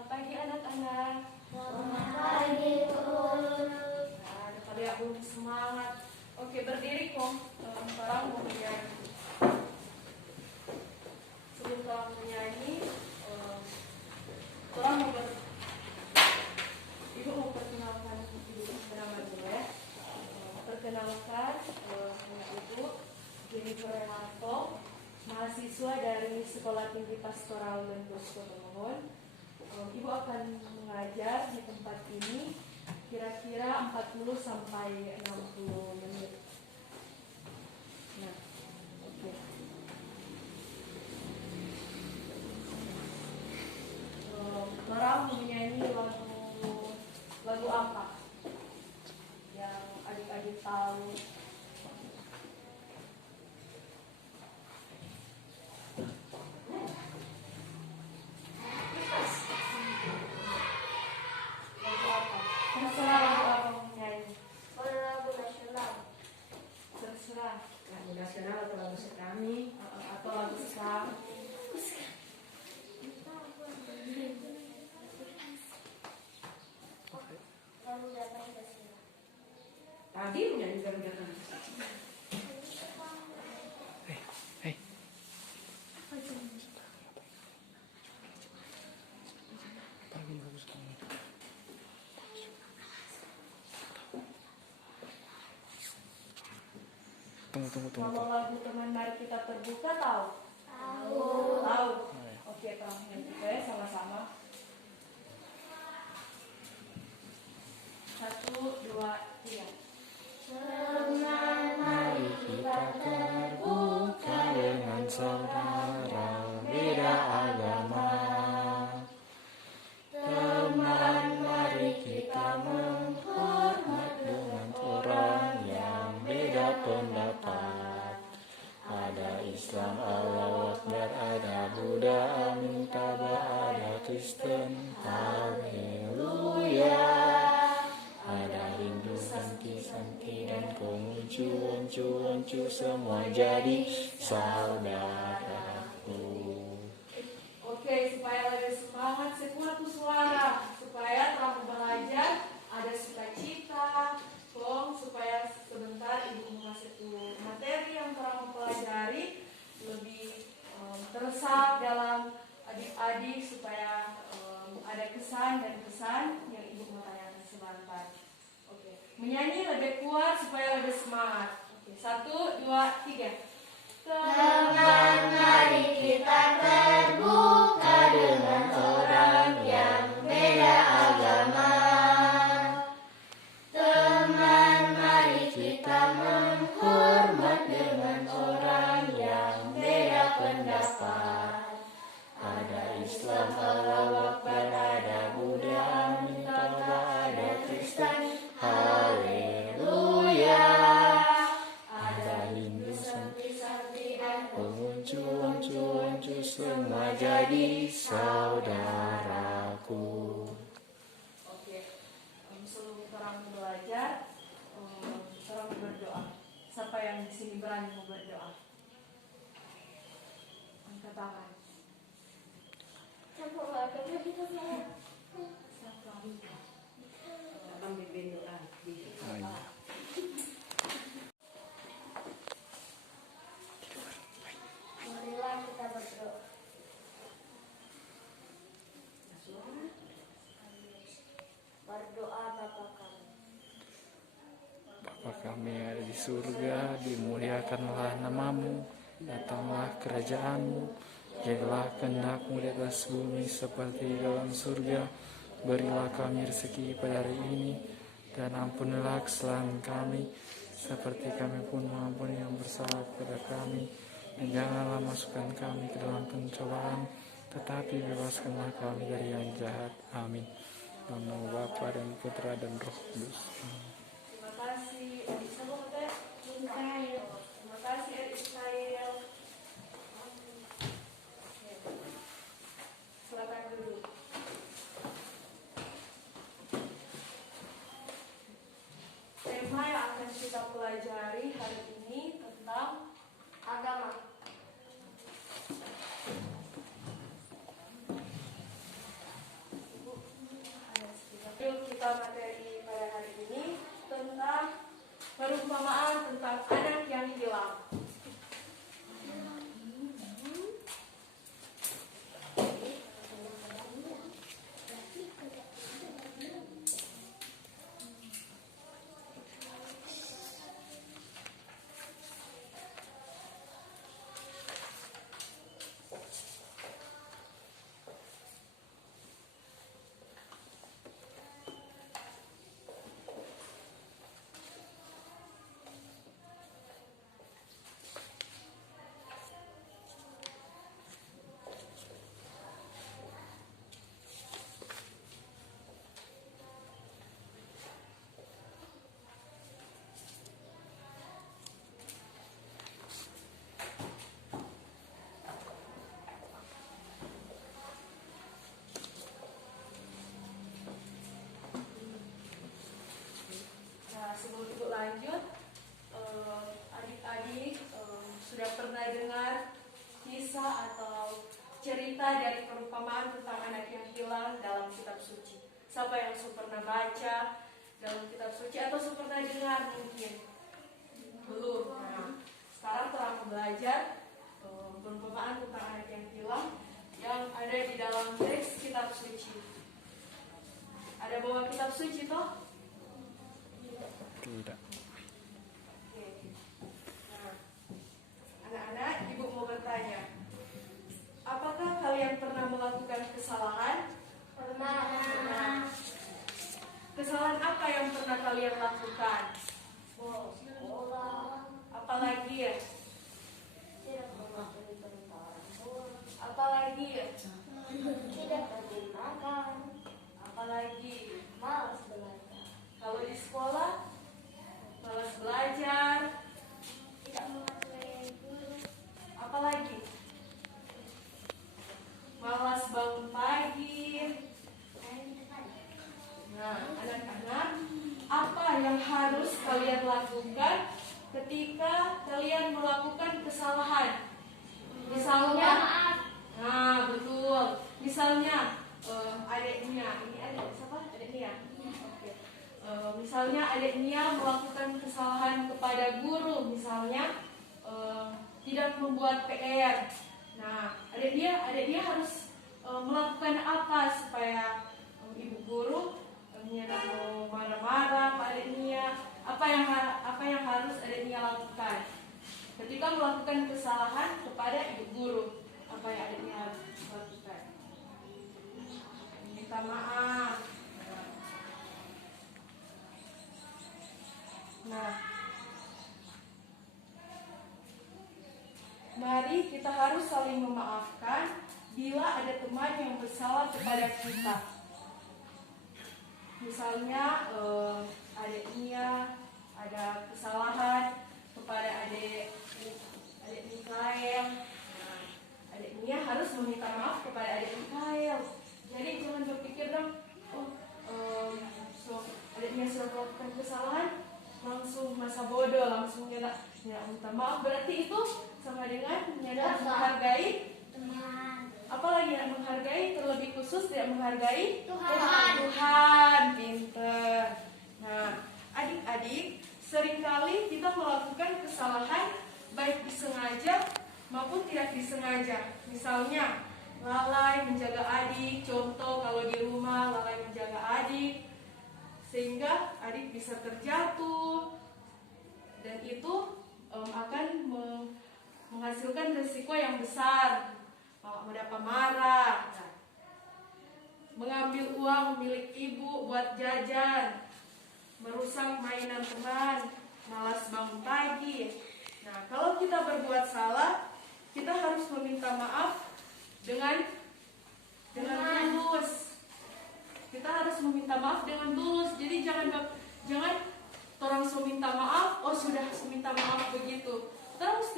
Selamat pagi anak-anak. Selamat pagi, Bu. Nah, kalian belum semangat. Oke, berdiri kong. Sekarang mau menyanyi. Sebelum orang menyanyi, orang mau Ibu mau perkenalkan Ibu bernama dulu ya. Perkenalkan Ibu Jennifer Renalto, mahasiswa dari Sekolah Tinggi Pastoral Don Bosco Pemohon. Ibu akan mengajar di tempat ini kira-kira 40 sampai 60 menit. Nah, oke. Orang menyanyi lagu apa yang adik-adik tahu? Terserah lagu apa mau nyanyi. Lagu nasional. Terserah. Lagu nasional atau lagu sekami Atau lagu sekarang. Lagu datang ke sini. tadi menyanyi Garuda Pancasila. Tunggu. Kalau lagu teman mari kita terbuka tahu? Tahu. Oke, terakhir juga ya sama-sama. 1, 2, 3. Teman, Mari kita terbuka dengan saudara beda agama. Teman, mari kita menghormat dengan orang yang beda pendapat. Ada Islam, Allah Akbar, ada Buddha, Amin Tabah, ada Kristen, Haleluya. Ada Hindu, Santi dan Konghucu, semua jadi saudaraku. Oke, supaya lebih semangat sekuat suara, supaya telah belajar ada sukacita, supaya sebentar ibu mengasih materi yang telah mempelajari lebih teresap dalam adik-adik supaya ada kesan dan pesan yang ibu mau tanyakan sebentar. Oke, menyanyi lebih kuat supaya lebih semangat. Oke, 1, 2, 3. teman, mari kita terbuka dengan orang yang beda agama. Teman, mari kita menghormat dengan orang yang beda pendapat. Ada Islam, Allah Akbar, ada Buddha, Amin Tabah, ada Kristen, Haleluya. Ada Hindu, Santi dan Konghucu, semua jadi saudaraku. Oke, sebelum orang belajar, orang berdoa. Siapa yang di sini berani mau berdoa? Angkat tangan. Siapa kita Siapa? Akan pimpin doa. Marilah kita berdoa. Berdoa Bapa kami. Bapa kami yang ada di surga, dimuliakanlah namamu, datanglah kerajaanmu, jadilah kehendakmu di atas bumi seperti di dalam surga. Berilah kami rezeki pada hari ini, dan ampunilah kesalahan kami, seperti kami pun mengampuni yang bersalah kepada kami. Dan janganlah masukkan kami ke dalam pencobaan, tetapi bebaskanlah kami dari yang jahat. Amin. Dalam nama Bapa dan Putra dan Roh Kudus. Amin. Terima kasih, Edik Sabung, Teh. Terima kasih, Edik Israel. Silakan duduk. Tema yang akan kita pelajari hari ini tentang Agama. cerita dari perumpamaan tentang anak yang hilang dalam kitab suci. Siapa yang pernah baca dalam kitab suci atau pernah dengar mungkin? Belum. Nah, sekarang telah belajar perumpamaan tentang anak yang hilang yang ada di dalam teks kitab suci. Ada bawa kitab suci toh? Tidak. Oke. Nah, anak-anak, ibu mau bertanya, apakah kalian pernah melakukan kesalahan? Pernah. Kesalahan apa yang pernah kalian lakukan? Sekolah. Apalagi ya? Tidak mematuhi perintah orang tua. Apalagi ya? Tidak rajin makan. Apalagi? Malas belajar. Kalau di sekolah, malas belajar. Tidak mematuhi guru. Apalagi? Malas bangun pagi. Nah, anak-anak, apa yang harus kalian lakukan ketika kalian melakukan kesalahan? Misalnya, nah betul. Misalnya adiknya, ini adik siapa? Adiknya. Oke. Misalnya adiknya melakukan kesalahan kepada guru, misalnya tidak membuat PR. Nah, adik dia harus melakukan apa supaya ibu guru tidak mau marah-marah pada adiknya? Apa yang harus adiknya lakukan ketika melakukan kesalahan kepada ibu guru? Apa yang adiknya harus lakukan? Minta maaf. Nah, mari kita harus saling memaafkan bila ada teman yang bersalah kepada kita. Misalnya adiknya ada kesalahan kepada adik Mikael. Nah, adiknya harus meminta maaf kepada adik Mikael. Jadi jangan berpikir dong, adiknya sudah melakukan kesalahan, langsung masa bodoh, langsung nyala minta maaf. Berarti itu sama dengan tidak menghargai Teman. apalagi tidak menghargai, terlebih khusus tidak menghargai Tuhan. Pinter. Nah, adik-adik, seringkali kita melakukan kesalahan baik disengaja maupun tidak disengaja. Misalnya lalai menjaga adik, contoh kalau di rumah lalai menjaga adik sehingga adik bisa terjatuh, dan itu akan menghasilkan risiko yang besar, mendapat marah. Nah, mengambil uang milik ibu buat jajan, merusak mainan teman, malas bangun pagi. Nah, kalau kita berbuat salah, kita harus meminta maaf dengan tulus. Kita harus meminta maaf dengan tulus. Jadi jangan orang minta maaf, sudah minta maaf begitu. Terus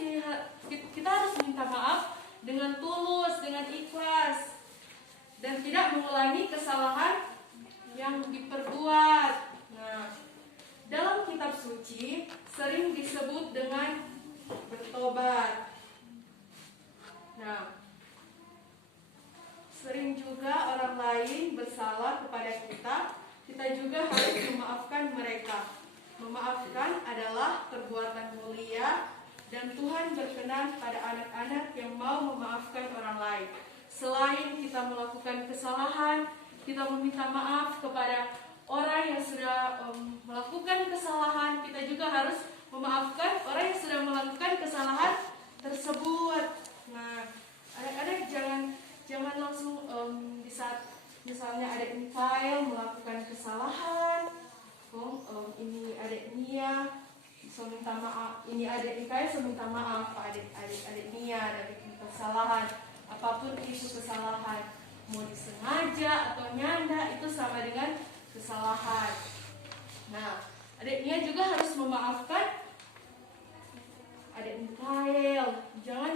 kita harus minta maaf dengan tulus, dengan ikhlas, dan tidak mengulangi kesalahan yang diperbuat. Nah, dalam kitab suci sering disebut dengan bertobat. Nah, sering juga orang lain bersalah kepada kita juga harus memaafkan mereka. Memaafkan adalah perbuatan mulia, dan Tuhan berkenan pada anak-anak yang mau memaafkan orang lain. Selain kita melakukan kesalahan, kita meminta maaf kepada orang yang sudah melakukan kesalahan, kita juga harus memaafkan orang yang sudah melakukan kesalahan tersebut. Nah, anak-anak jangan langsung di saat misalnya adik Mikael melakukan kesalahan, ini adik Nia minta maaf, ini adik Mikael minta maaf adik Nia dari kesalahan, apapun itu kesalahan, mau disengaja atau nyanda itu sama dengan kesalahan. Nah, adik Nia juga harus memaafkan adik Mikael. Jangan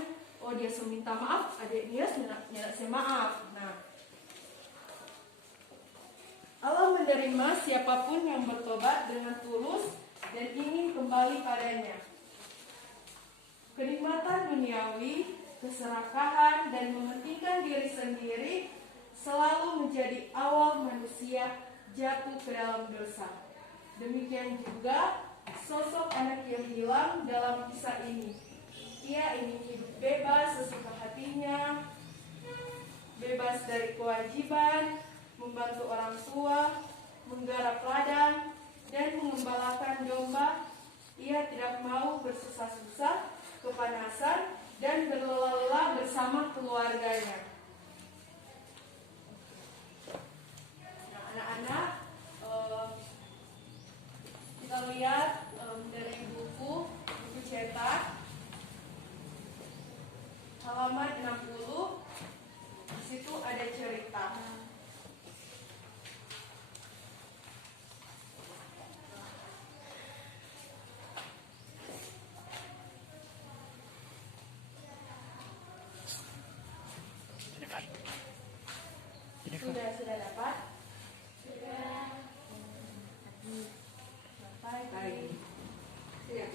dia minta maaf, adik Nia nyanda saya maaf. Nah, Allah menerima siapapun yang bertobat dengan tulus dan ingin kembali padanya. Kenikmatan duniawi keserakahan, dan mementingkan diri sendiri selalu menjadi awal manusia jatuh ke dalam dosa. Demikian juga sosok anak yang hilang dalam kisah ini. Ia ingin hidup bebas sesuka hatinya, bebas dari kewajiban, membantu orang tua, menggarap ladang, dan mengembalakan domba. Ia tidak mau bersusah-susah, kepanasan, dan berlelah-lelah bersama keluarganya. Nah, anak-anak, kita lihat dari buku cetak halaman 60. Di situ ada cerita. Sudah dapat? Baik. Siap.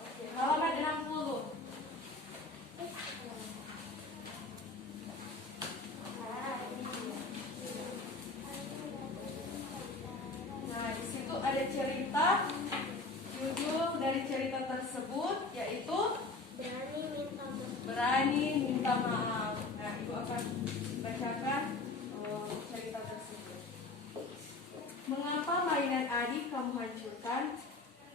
Oke, halaman 60. Nah, di situ ada cerita. Judul dari cerita tersebut yaitu Berani Minta Maaf. Nah, Ibu akan bacakan cerita tersebut. Mengapa mainan adik kamu hancurkan?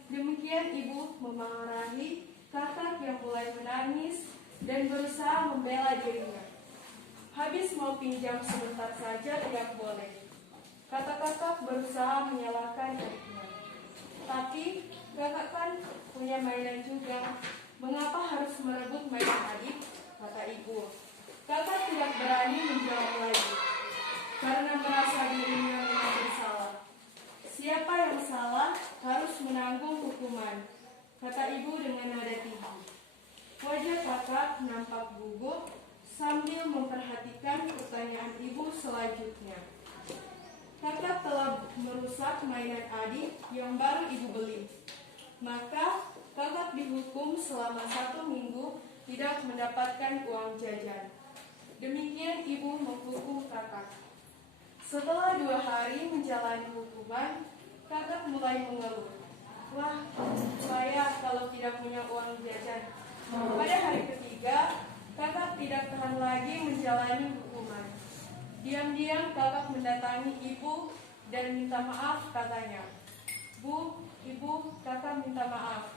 Demikian ibu memarahi kakak yang mulai menangis dan berusaha membela dirinya. Habis mau pinjam sebentar saja tidak boleh. Kata kakak berusaha menyalahkan adiknya. Tapi kakak kan punya mainan juga. Mengapa harus merebut mainan adik? Kata ibu. Kakak tidak berani menjawab lagi karena merasa dirinya memang bersalah. Siapa yang salah harus menanggung hukuman, kata ibu dengan nada tinggi. Wajah kakak nampak gugup sambil memperhatikan pertanyaan ibu selanjutnya. Kakak telah merusak mainan adik yang baru ibu beli. Maka kakak dihukum selama 1 minggu tidak mendapatkan uang jajan. Demikian ibu menghukum kakak. Setelah 2 hari menjalani hukuman, kakak mulai mengeluh. Wah, saya kalau tidak punya uang jajan. Pada hari ketiga, kakak tidak tahan lagi menjalani hukuman. Diam-diam kakak mendatangi ibu dan minta maaf, katanya. Bu, ibu, kakak minta maaf.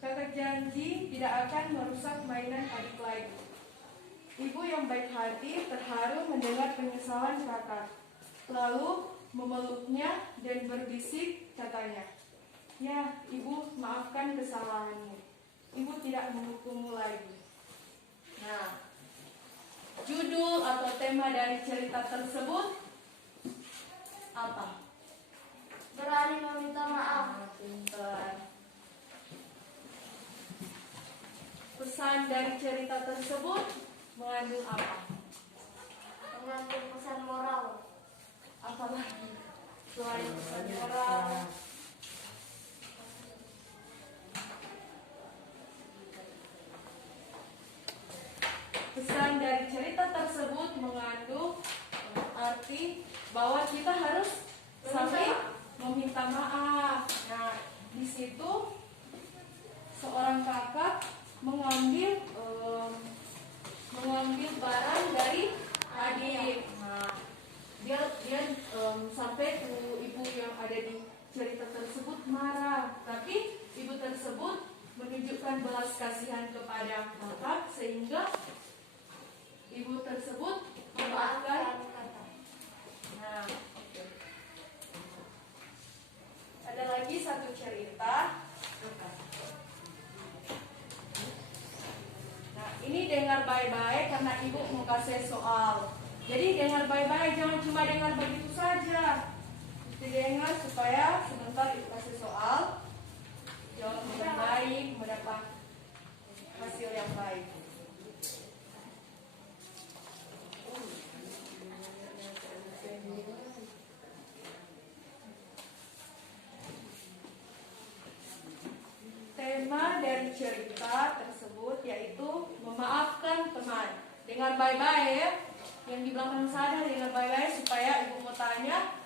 Kakak janji tidak akan merusak mainan adik lagi. Ibu yang baik hati terharu mendengar penyesalan kakak. Lalu memeluknya dan berbisik, katanya, ya, ibu maafkan kesalahanmu. Ibu tidak menghukummu lagi. Nah, judul atau tema dari cerita tersebut apa? Berani meminta maaf. Pintar. Pesan dari cerita tersebut mengandung apa? Mengandung pesan moral. Apalagi selain pesan moral? Pesan dari cerita tersebut mengandung arti bahwa kita harus saling meminta maaf. Nah, di situ seorang kakak mengambil barang dari adik. Nah, dia sampai ibu yang ada di cerita tersebut marah, tapi ibu tersebut menunjukkan belas kasihan kepada kakak sehingga ibu tersebut memaafkan. Nah, okay. Ada lagi satu cerita. Nah, ini dengar baik-baik karena ibu mau kasih soal. Jadi dengar baik-baik, jangan cuma dengar begitu saja. Mesti dengar supaya sebentar ibu kasih soal, jawab dengan baik, mendapat hasil yang baik. cerita tersebut yaitu memaafkan teman. Dengar baik-baik ya. Yang di belakang sana dengar baik-baik supaya ibu mau tanya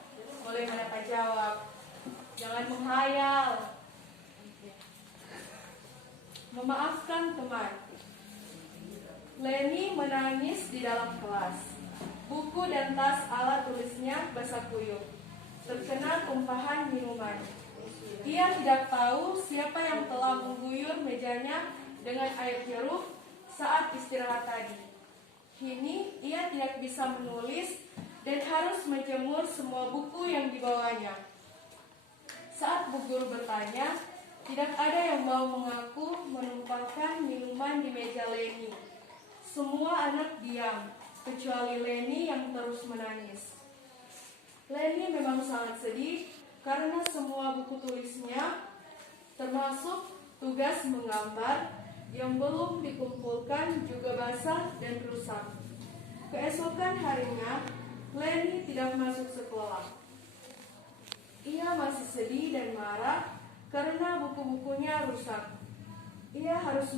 boleh mendapat jawab. Jangan menghayal. Memaafkan teman. Leni menangis di dalam kelas. Buku dan tas alat tulisnya basah kuyup, terkena tumpahan minuman. Ia tidak tahu siapa yang telah mengguyur mejanya dengan air jeruk saat istirahat tadi. Kini ia tidak bisa menulis dan harus menjemur semua buku yang dibawanya. Saat bu guru bertanya, tidak ada yang mau mengaku menumpahkan minuman di meja Leni. Semua anak diam, kecuali Leni yang terus menangis. Leni memang sangat sedih karena semua buku tulisnya, termasuk tugas menggambar yang belum dikumpulkan juga basah dan rusak. Keesokan harinya, Leni tidak masuk sekolah. Ia masih sedih dan marah karena buku-bukunya rusak. Ia harus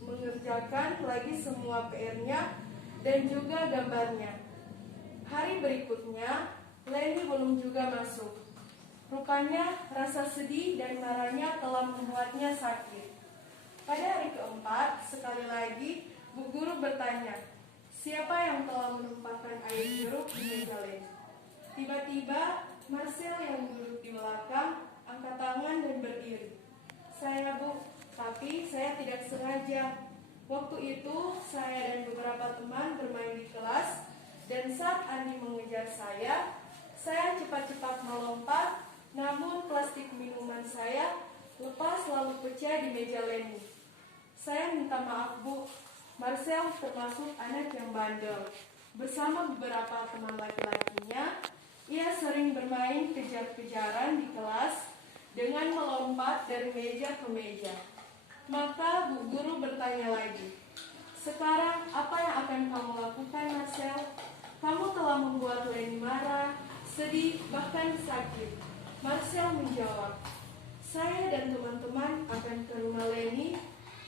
mengerjakan lagi semua PR-nya dan juga gambarnya. Hari berikutnya, Leni belum juga masuk. Rupanya rasa sedih dan marahnya telah membuatnya sakit. Pada hari keempat, sekali lagi bu guru bertanya, siapa yang telah menumpahkan air jeruk di meja Leni? Tiba-tiba Marcel yang duduk di belakang angkat tangan dan berdiri. Saya bu, tapi saya tidak sengaja. Waktu itu saya dan beberapa teman bermain di kelas dan saat Andi mengejar saya cepat-cepat melompat, namun plastik minuman saya lepas lalu pecah di meja Leni. Saya minta maaf bu, Marcel termasuk anak yang bandel. Bersama beberapa teman laki-lakinya, ia sering bermain kejar-kejaran di kelas dengan melompat dari meja ke meja. Maka bu guru bertanya lagi, sekarang apa yang akan kamu lakukan Marcel? Kamu telah membuat Leni marah, sedih, bahkan sakit. Marcel menjawab, saya dan teman-teman akan ke rumah Leni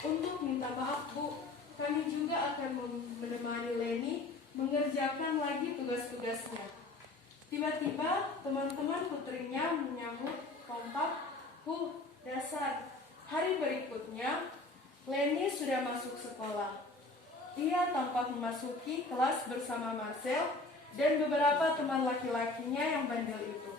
untuk minta maaf bu. Kami juga akan menemani Leni mengerjakan lagi tugas-tugasnya. Tiba-tiba teman-teman putrinya menyambut kompak, dasar. Hari berikutnya, Leni sudah masuk sekolah. Ia tampak memasuki kelas bersama Marcel dan beberapa teman laki-lakinya yang bandel itu.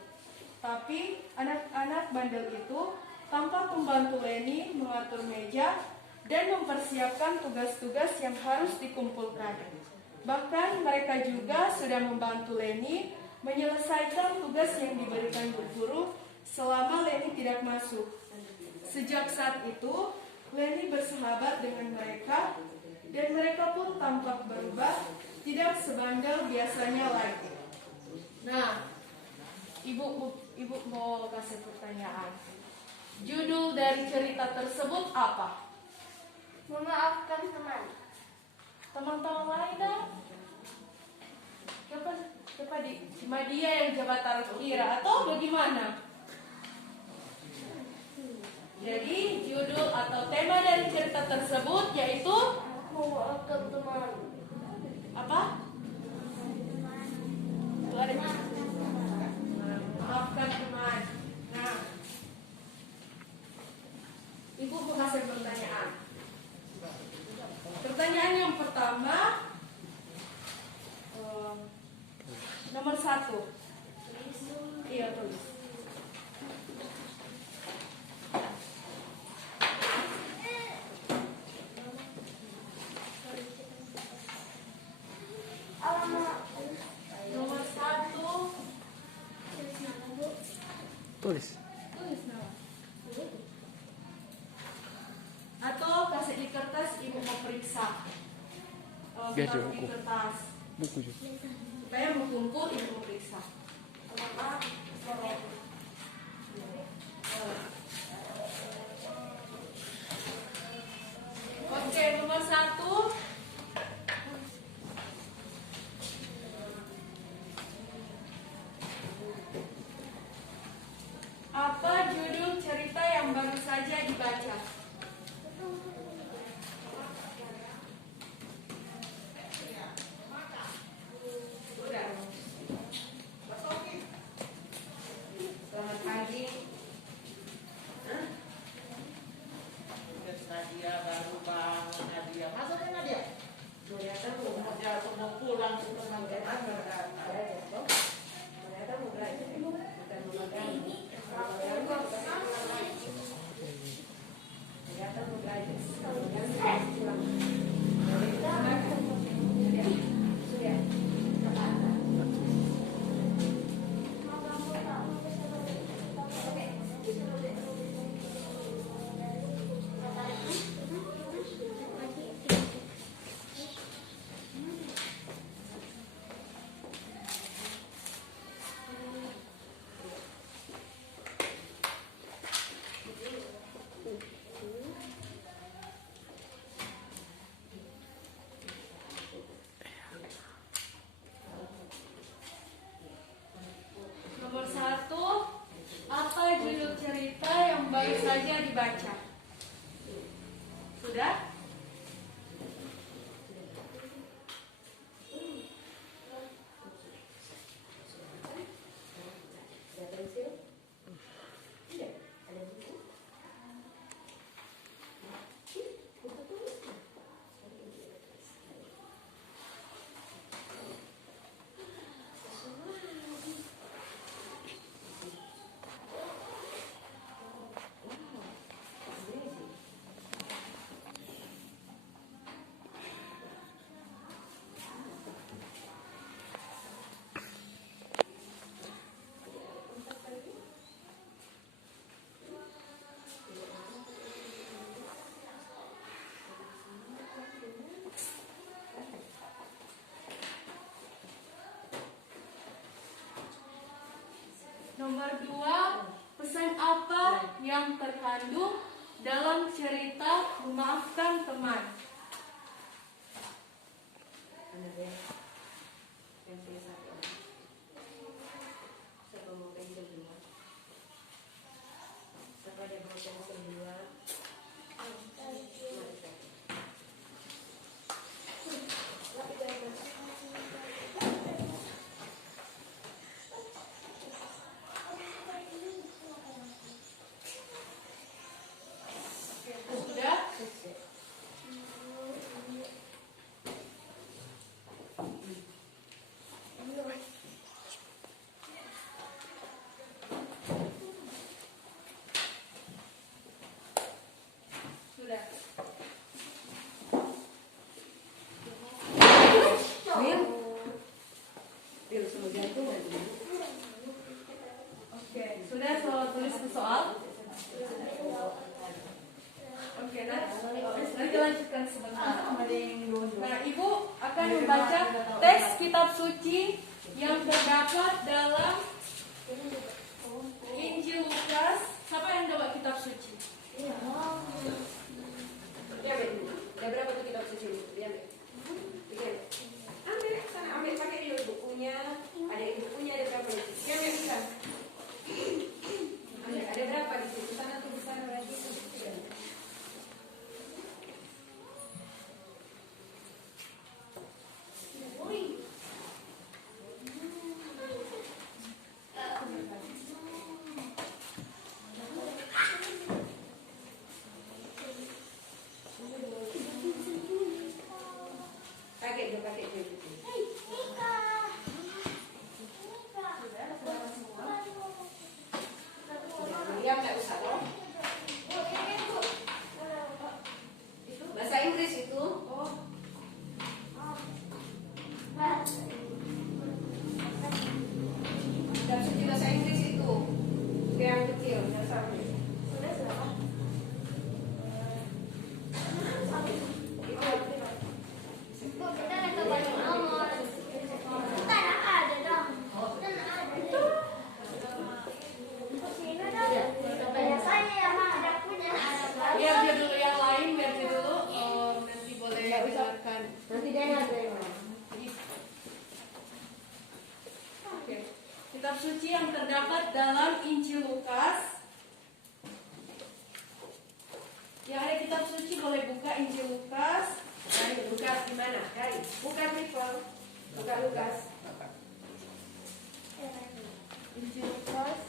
Tapi anak-anak bandel itu tampak membantu Leni mengatur meja dan mempersiapkan tugas-tugas yang harus dikumpulkan. Bahkan mereka juga sudah membantu Leni menyelesaikan tugas yang diberikan bu guru selama Leni tidak masuk. Sejak saat itu, Leni bersahabat dengan mereka dan mereka pun tampak berubah, tidak sebandel biasanya lagi. Nah, ibu mau kasih pertanyaan. Judul dari cerita tersebut apa? Memaafkan teman. Teman-teman lain dong. Cuma dia yang jabatan kira atau bagaimana? Jadi judul atau tema dari cerita tersebut yaitu Memaafkan teman. apa? Itu ada maafkan teman. Nah, ibu mau kasih pertanyaan. Pertanyaan yang pertama, nomor 1. Iya, tulis. Nomor 1. Tulis. Tulis nama. Atau kasih di kertas, ibu mau periksa. Biar Taruh di buku. kertas. Buku juga. Supaya mau kumpul, ibu mau periksa. Oke, nomor 1. Apa judul cerita yang baru saja dibaca? Nomor 2, pesan apa yang terkandung dalam cerita Memaafkan Teman? Sudah? Sudah. Oke, sudah tulis ke soal. Oke, nanti lanjutkan sebentar. Nah, Ibu akan membaca teks kitab suci yang terdapat dalam Injil Lukas. Siapa yang bawa kitab suci? Ada berapa tuh kitab suci? Diambil. Ambil sana, ambil pakai dulu bukunya. Ada bukunya, ada berapa di situ? Diambil bisa. Ada berapa di situ? Sana tuh besar lagi. Pakai dulu. Diam nggak usah loh. Itu bahasa Inggris itu. Oh, Kitab suci bahasa Inggris itu. Yang kecil, yang sama. Itu. biar dia dulu yang lain, biar dia dulu. Nanti boleh dengarkan. Nanti dia ada yang Oke. Kitab suci yang terdapat dalam Injil Lukas. Yang ada kitab suci boleh buka Injil Lukas. Lukas di mana? Cari. Bukan Ripple. Bukan Lukas. Injil Lukas.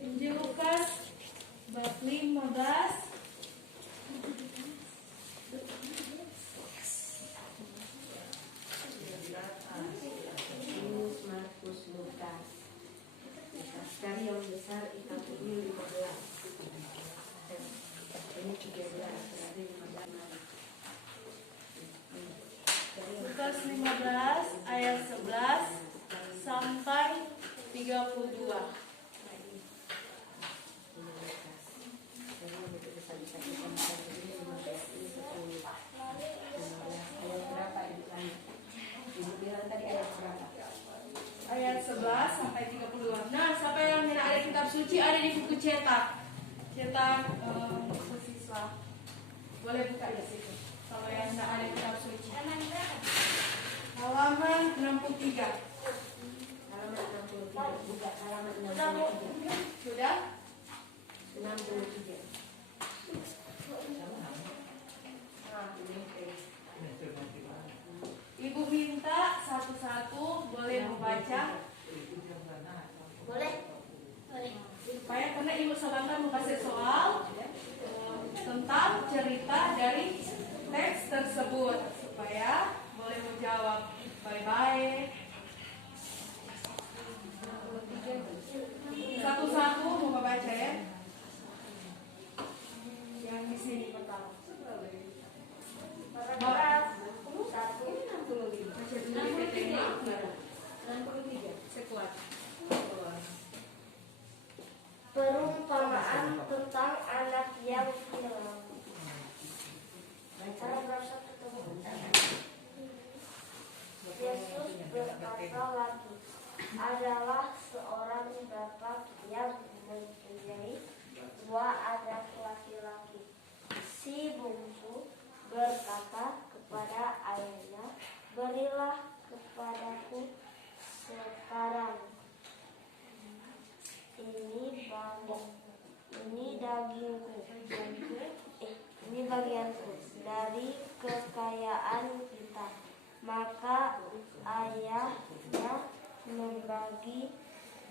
Injil Lukas bab 15. Markus, Lukas. Dari yang besar ikan kecil 15. Ini 13, dari 15. Lukas 15 ayat 11 sampai 32. Ayat 11 sampai 32. Nah, siapa yang minat ada kitab suci ada di buku cetak. Cetak buku siswa. Boleh buka di situ. Kalau yang minat ada kitab suci. Halaman 63. Halaman 63. Buka halaman 63. Sudah? 63. Ibu minta satu-satu boleh membaca. Boleh. Boleh. Supaya karena ibu sebentar mau kasih soal tentang cerita dari teks tersebut supaya boleh menjawab. Bye-bye. Satu-satu mau membaca ya. Yang di sini pertama. Bapak, Ini 65. baca dulu PT-nya. 63. berkata kepada ayahnya, berilah kepadaku sekarang ini dagingku, ini bagianku dari kekayaan kita. Maka ayahnya membagi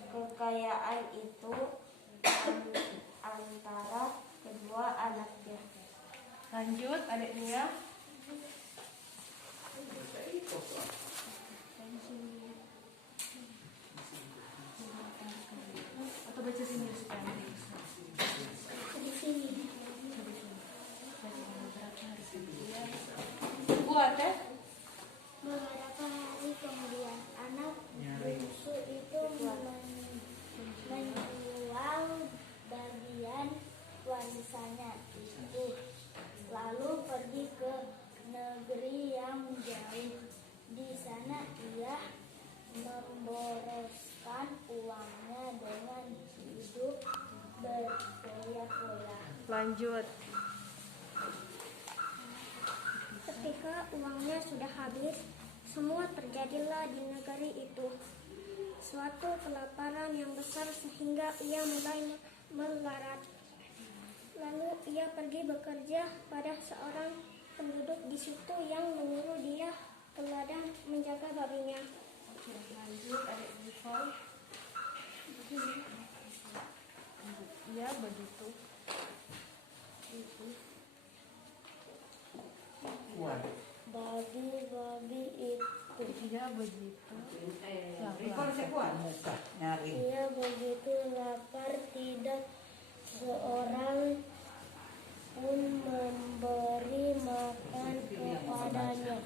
kekayaan itu antara kedua anaknya. Lanjut adik Nia. Atau baca sendiri supaya nanti bisa. Di sini. Buat ya. Beberapa hari kemudian anak bungsu itu menjual bagian warisannya itu, lalu pergi ke negeri yang jauh. Di sana ia memboroskan uangnya dengan hidup berfoya-foya. Lanjut. Ketika uangnya sudah habis, semua terjadilah di negeri itu suatu kelaparan yang besar sehingga ia mulai melarat. Lalu ia pergi bekerja pada seorang penduduk di situ yang menyuruh dia ke ladang menjaga babinya. Lanjut adik Nicole. Iya begitu. Babi-babi itu. Iya begitu. Ia begitu lapar, tidak seorang pun memberi makan kepadanya.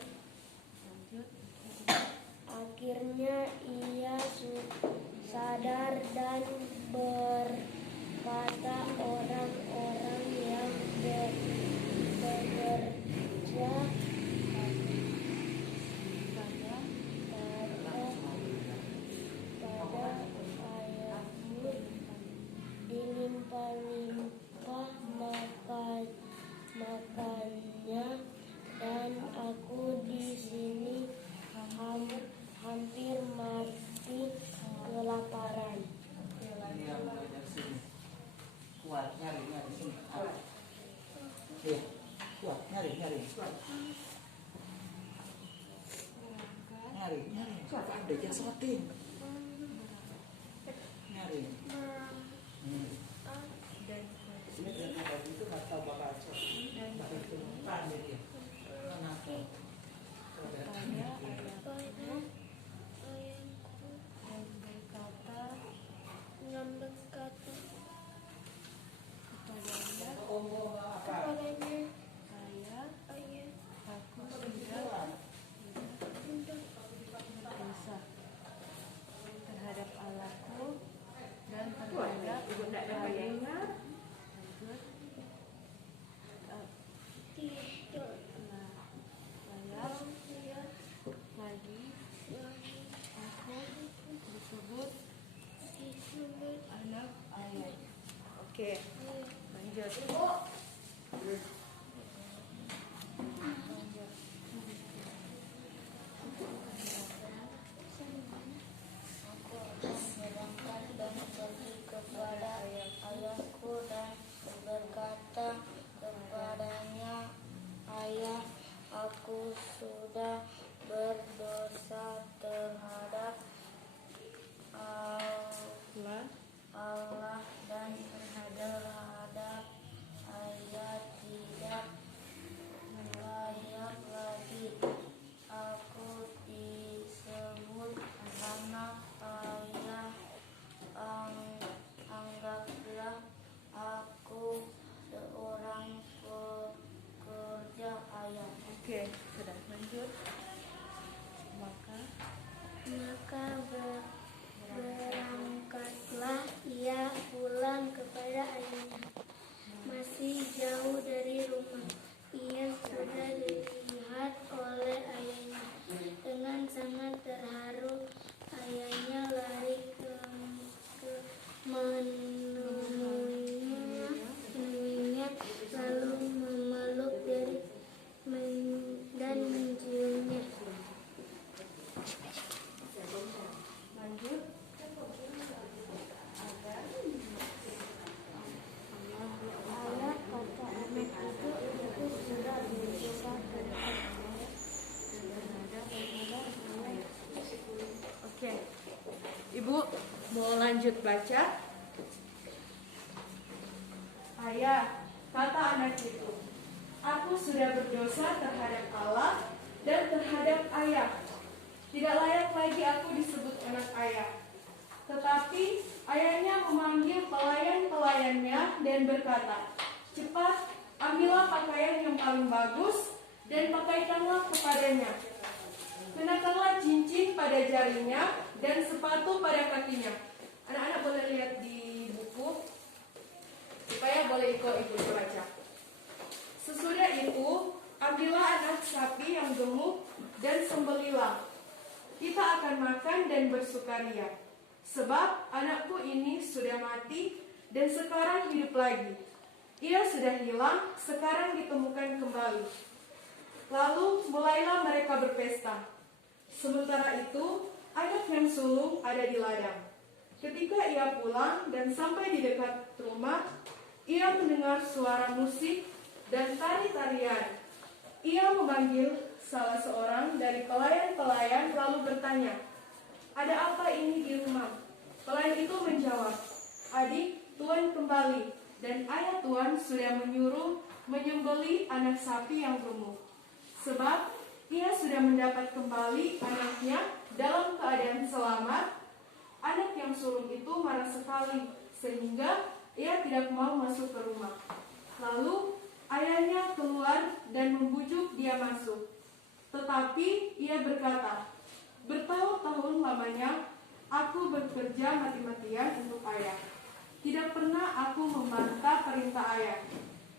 Akhirnya ia sadar dan berkata orang-orang yang bekerja pada ayahmu dilimpah-limpah makannya, dan aku di sini hampir mati kelaparan. Kuat, nyari sini. Kuat, nyari. Kuat, ada jasotin. Nyari. Sini ternyata itu kata bakal cok. Bakal keluar dia. Kenapa? Terhadap Allahku dan terhadap ayahnya. Lagi aku disebut anak ayah. Oke, lanjut. Sedangkan dan pergi kepada ayahku dan berkata kepadanya, Ayah, aku sudah berdosa terhadap Allah dan terhadap lanjut baca. Ayah, kata anak itu, aku sudah berdosa terhadap Allah dan terhadap ayah. Tidak layak lagi aku disebut anak ayah. Tetapi ayahnya memanggil pelayan-pelayannya dan berkata, cepat, ambillah pakaian yang paling bagus dan pakaikanlah kepadanya. Kenakanlah cincin pada jarinya dan sepatu pada kakinya. Anak-anak boleh lihat di buku supaya boleh ikut ibu baca. Sesudah itu, ambillah anak sapi yang gemuk dan sembelilah. Kita akan makan dan bersukaria. Sebab anakku ini sudah mati dan sekarang hidup lagi. Ia sudah hilang, sekarang ditemukan kembali. Lalu mulailah mereka berpesta. Sementara itu, anak yang sulung ada di ladang. Ketika ia pulang dan sampai di dekat rumah, ia mendengar suara musik dan tari-tarian. Ia memanggil salah seorang dari pelayan-pelayan lalu bertanya, ada apa ini di rumah? Pelayan itu menjawab, adik, tuan kembali, dan ayah tuan sudah menyuruh menyembelih anak sapi yang gemuk. Sebab ia sudah mendapat kembali anaknya dalam keadaan selamat. Anak yang sulung itu marah sekali, sehingga ia tidak mau masuk ke rumah. Lalu ayahnya keluar dan membujuk dia masuk. Tetapi ia berkata, bertahun-tahun lamanya aku bekerja mati-matian untuk ayah. Tidak pernah aku membantah perintah ayah.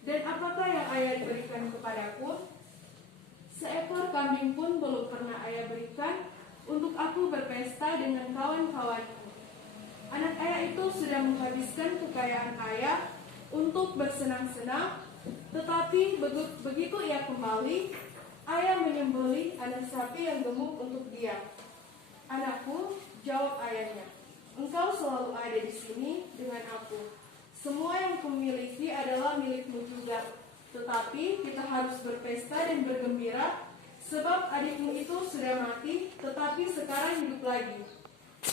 Dan apakah yang ayah berikan kepadaku? Seekor kambing pun belum pernah ayah berikan untuk aku berpesta dengan kawan-kawanku. Anak ayah itu sudah menghabiskan kekayaan ayah untuk bersenang-senang, tetapi begitu ia kembali, ayah menyembelih anak sapi yang gemuk untuk dia. Anakku, jawab ayahnya, engkau selalu ada di sini dengan aku. Semua yang kumiliki adalah milikmu juga. Tetapi kita harus berpesta dan bergembira, sebab adikmu itu sudah mati, tetapi sekarang hidup lagi.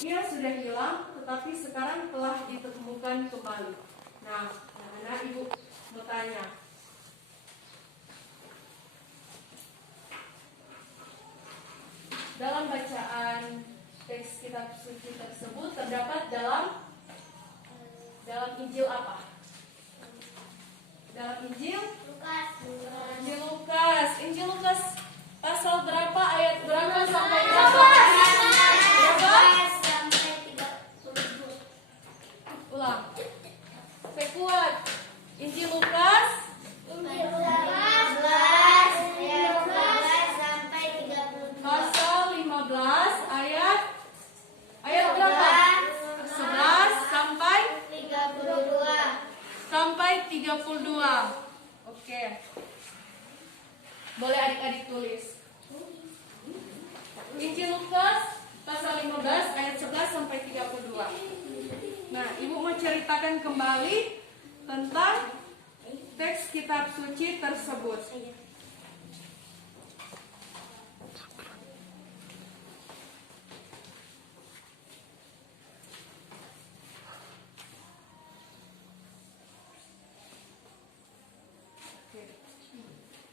Ia sudah hilang, tetapi sekarang telah ditemukan kembali. Nah, anak-anak, ibu mau tanya. Dalam bacaan teks kitab suci tersebut terdapat dalam Injil apa? Dalam Injil Lukas. Injil Lukas pasal berapa, ayat berapa sampai berapa? Ulang. Saya kuat. Injil Lukas pasal 15 ayat berapa? 11 sampai 32. Oke. Boleh adik-adik tulis. Injil Lukas pasal 15 ayat 11 sampai 32. Nah, ibu mau ceritakan kembali tentang teks kitab suci tersebut.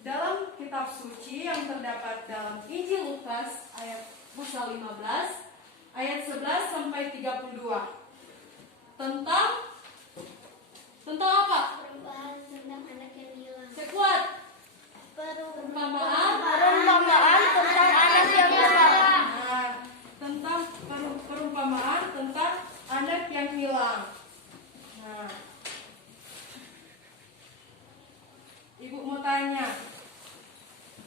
Dalam kitab suci yang terdapat dalam Injil Lukas ayat pasal 15 ayat 11 sampai 32. Tentang apa? Perubahan tentang anak yang hilang. Sekuat. Perumpamaan tentang anak yang hilang. Nah, tentang perumpamaan tentang anak yang hilang. Nah, ibu mau tanya,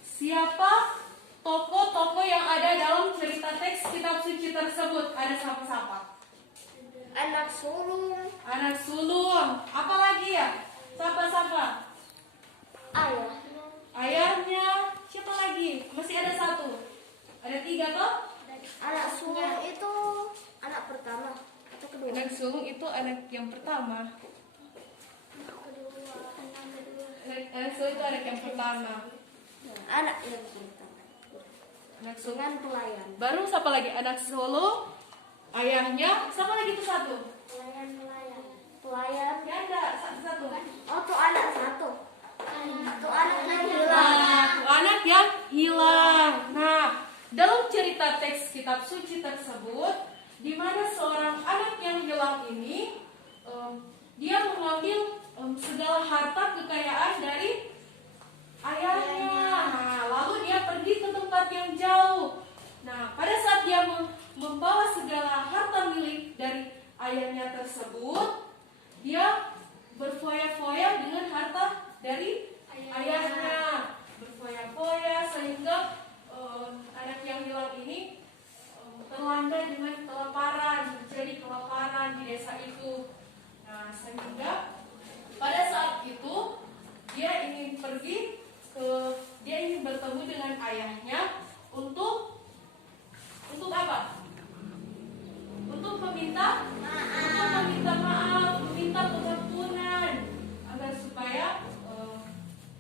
siapa tokoh-tokoh yang ada dalam cerita teks kitab suci tersebut? Ada siapa-siapa? Anak sulung. Apa lagi ya? Siapa? Ayah. Ayahnya. Siapa lagi? Masih ada satu. Ada 3 toh? Anak sulung itu anak pertama atau kedua? Anak sulung itu anak yang pertama. Anak sulung itu anak yang pertama. Anak yang pertama. Anak sulung. Dengan pelayan. Baru siapa lagi? Anak sulung. Ayahnya. Siapa lagi itu satu? Pelayan. Pelayan. Ya ada satu. Oh, tuh anak satu. Tuh anak yang hilang. Nah, tuh anak yang hilang. Nah, dalam cerita teks kitab suci tersebut, di mana seorang anak yang hilang ini, dia mengambil segala harta kekayaan dari ayahnya. Nah, lalu dia pergi ke tempat yang jauh. Nah, pada saat dia membawa segala harta milik dari ayahnya tersebut, dia berfoya-foya dengan harta dari ayahnya. Berfoya-foya sehingga anak yang hilang ini terlanda dengan kelaparan, terjadi kelaparan di desa itu. Nah, sehingga pada saat itu dia ingin bertemu dengan ayahnya untuk apa? Untuk meminta maaf, meminta pengampunan agar supaya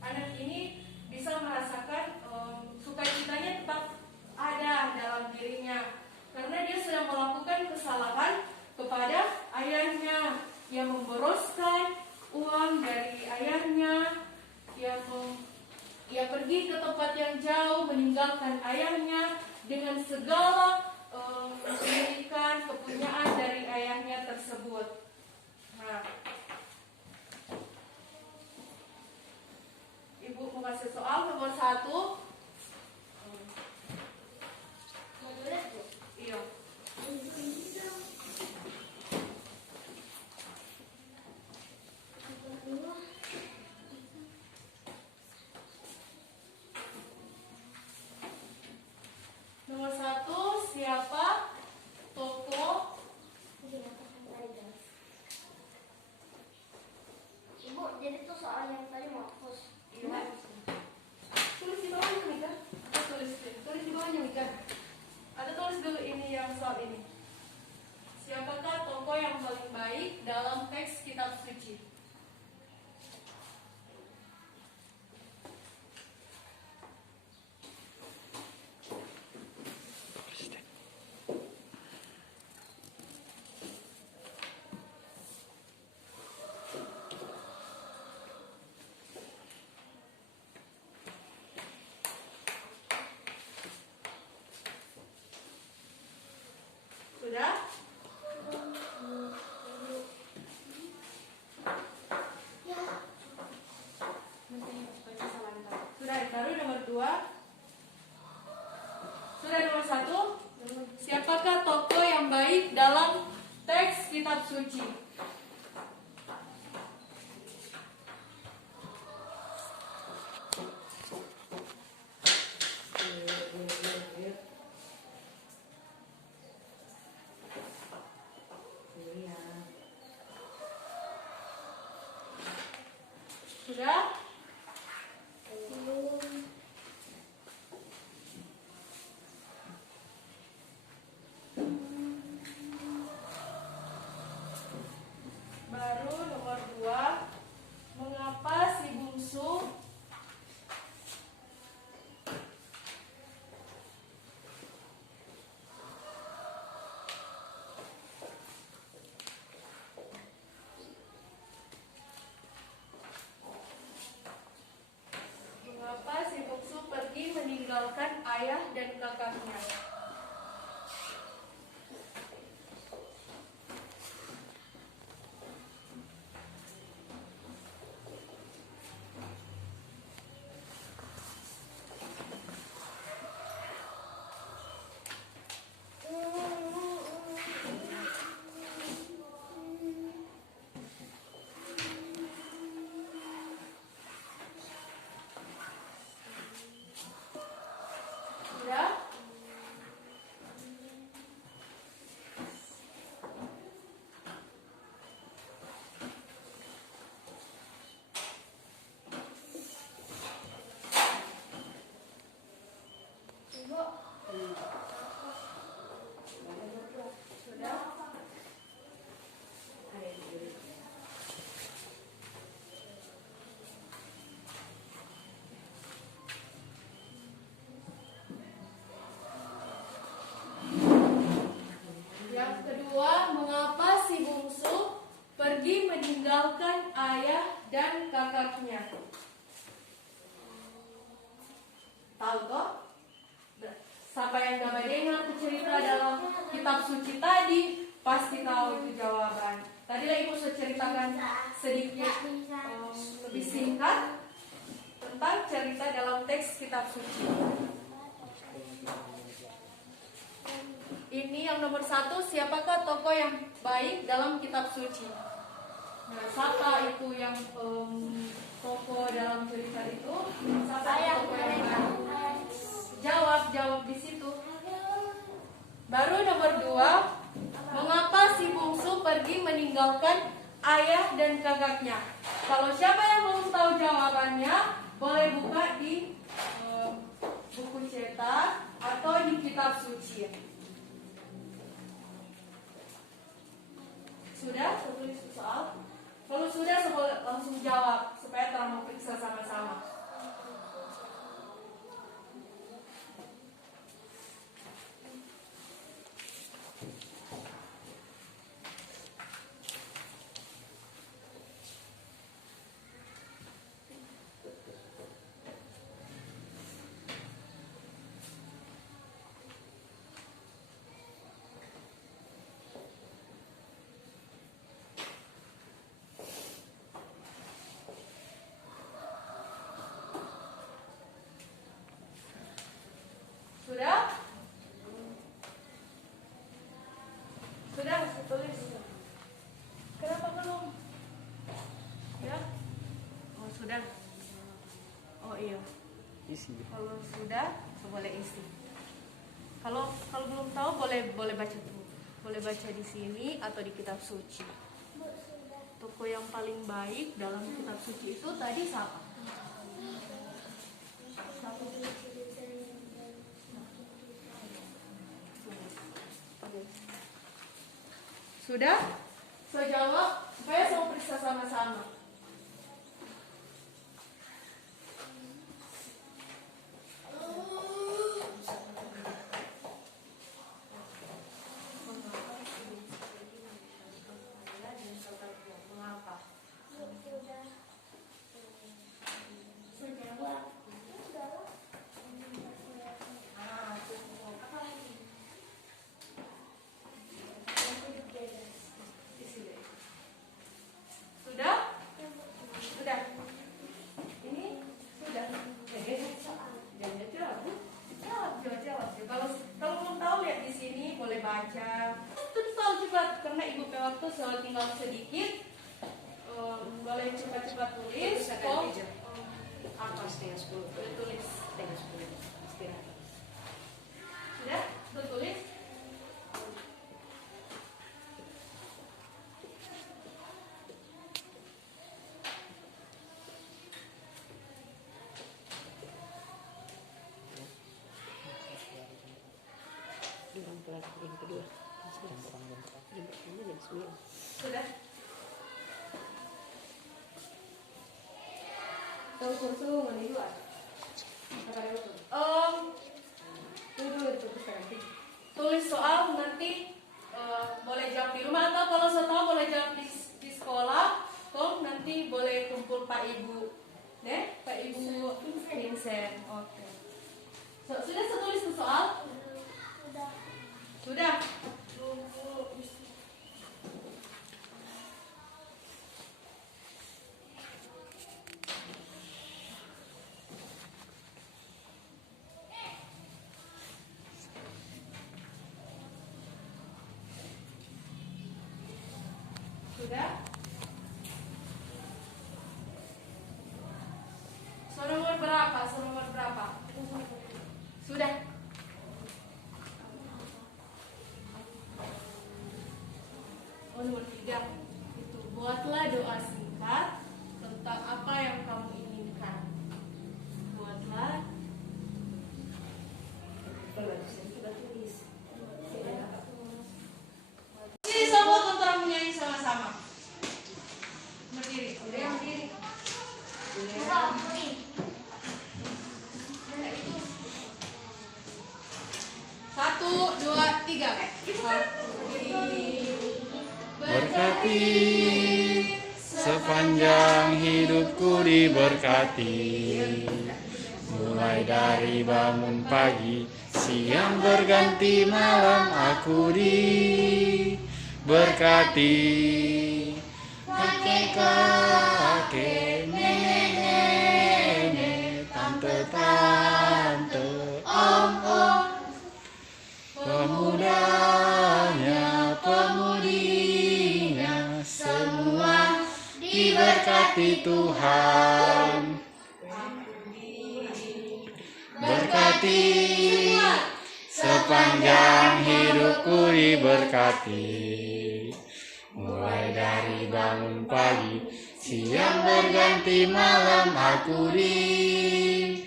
anak ini bisa merasakan sukacitanya tetap ada dalam dirinya, karena dia sudah melakukan kesalahan kepada ayahnya, yang memboroskan uang dari ayahnya, ia pergi ke tempat yang jauh meninggalkan ayahnya dengan segala kepemilikan, kepunyaan dari ayahnya tersebut. Nah, Ibu mau kasih soal nomor 1. Iya. Nomor 1, siapa tokoh? Ibu, jadi tuh soal yang tadi mau hapus. Iya. Tulis di bawahnya, Mika. Tulis di bawahnya, Mika. Atau tulis dulu ini yang soal ini. Siapakah tokoh yang paling baik dalam teks kitab suci? Sudah? Sudah, baru nomor 2. Sudah nomor 1. Siapakah tokoh yang baik dalam teks kitab suci? Sudah? Baru nomor 2. Mengapa si bungsu pergi meninggalkan ayah dan kakaknya? Sudah? gagaknya. Tahu toh? Siapa yang gak dengar cerita dalam kitab suci tadi pasti tahu itu jawaban. Tadi lah ibu sudah ceritakan sedikit lebih singkat tentang cerita dalam teks kitab suci. Ini yang nomor 1, siapakah tokoh yang baik dalam kitab suci? Nah, siapa itu yang tokoh dalam cerita itu? Siapa yang tokoh yang baik? Jawab di situ. Baru nomor 2, mengapa si bungsu pergi meninggalkan ayah dan kakaknya? Kalau siapa yang mau tahu jawabannya, boleh buka di buku cetak atau di kitab suci. Sudah tulis soal? Kalau sudah langsung jawab supaya terang periksa sama-sama. Sudah? Sudah tulis. Kenapa belum? Ya? Oh sudah. Oh iya. Isi. Kalau sudah, boleh isi. Kalau belum tahu boleh baca tuh. Boleh baca di sini atau di kitab suci. Tokoh yang paling baik dalam kitab suci itu tadi siapa? Sudah? So jawab supaya sama periksa sama-sama. Waktu tinggal sedikit, boleh cepat-cepat tulis. Apa? Setengah 10. Boleh tulis. Setengah 10. Istirahat. Sudah? Sudah tulis? Yang kedua. Sudah? Tahu kursus mana dua? Tulis soal nanti boleh jawab di rumah atau kalau tahu boleh jawab di sekolah. Kong nanti boleh kumpul Pak Ibu, Pak Ibu Vincent. Oke. Sudah tulis soal? Sudah. Sudah? Nomor berapa? Sudah? Nomor 3 itu buatlah doa singkat tentang apa yang kamu inginkan. Buatlah. Sini semua tonton menyanyi sama-sama. Berdiri. Yang diri. Satu, dua, tiga. Berkati sepanjang hidupku aku diberkati. Mulai dari bangun pagi, siang berganti malam aku diberkati. Kakek-kakek, nenek-nenek, tante-tante, om-om, pemudanya, pemudinya, semua diberkati Tuhan. Berkati sepanjang hidupku diberkati. Mulai dari bangun pagi, siang berganti malam aku diberkati.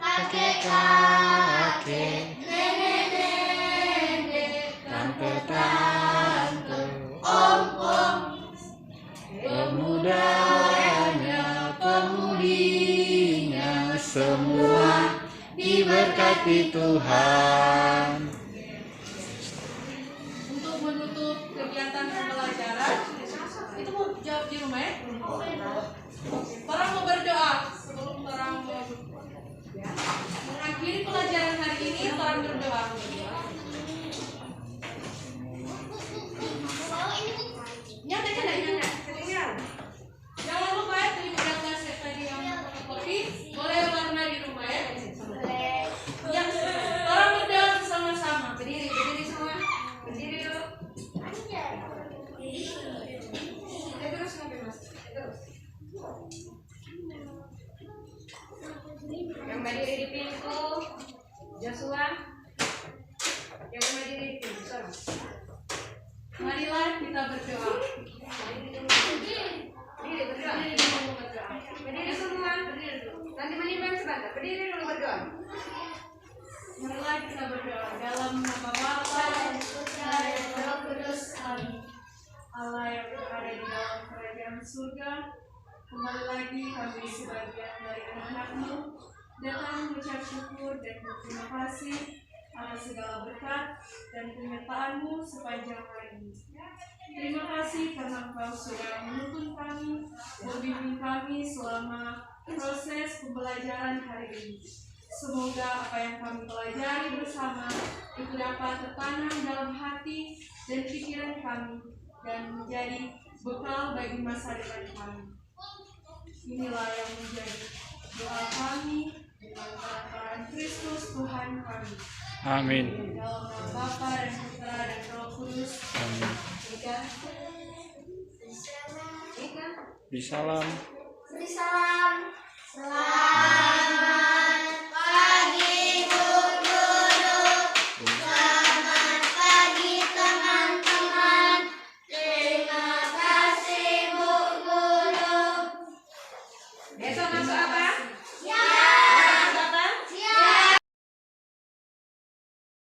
Kakek-kakek, nenek-nenek, tante-tante, om-om, pemudanya, pemudinya, semua diberkati Tuhan. Untuk menutup kegiatan pembelajaran, itu mau jawab di rumah ya? Orang mau berdoa sebelum orang mau mengakhiri pelajaran hari ini, orang berdoa. Nyata. Jangan lupa ya, terima kasih tadi yang fotokopi. Boleh warna di rumah ya? Yang orang berdoa bersama-sama. Berdiri semua. Berdiri dulu. Terus ngapain mas? Terus. Yang berdiri di pintu, Joshua. Yang berdiri di pintu, Sarah. Marilah kita berdoa. Berdiri semua. Nanti menimbang sebentar. Berdiri dulu berdoa. Marilah kita berdoa dalam nama Bapa dan Putra dan Roh Kudus. Amin. Allah yang berada di dalam kerajaan surga, kembali lagi kami sebagian dari anak-anak-Mu datang mengucap syukur dan berterima kasih atas segala berkat dan penyertaan-Mu sepanjang hari ini. Terima kasih karena Engkau sudah menuntun kami, membimbing kami selama proses pembelajaran hari ini. Semoga apa yang kami pelajari bersama itu dapat tertanam dalam hati dan pikiran kami dan menjadi bekal bagi masa depan kami. Inilah yang menjadi doa kami dengan perantaraan Kristus Tuhan kami. Amin. Dalam nama Bapa dan Putra dan Roh Kudus. Amin. Ika. Bisalam.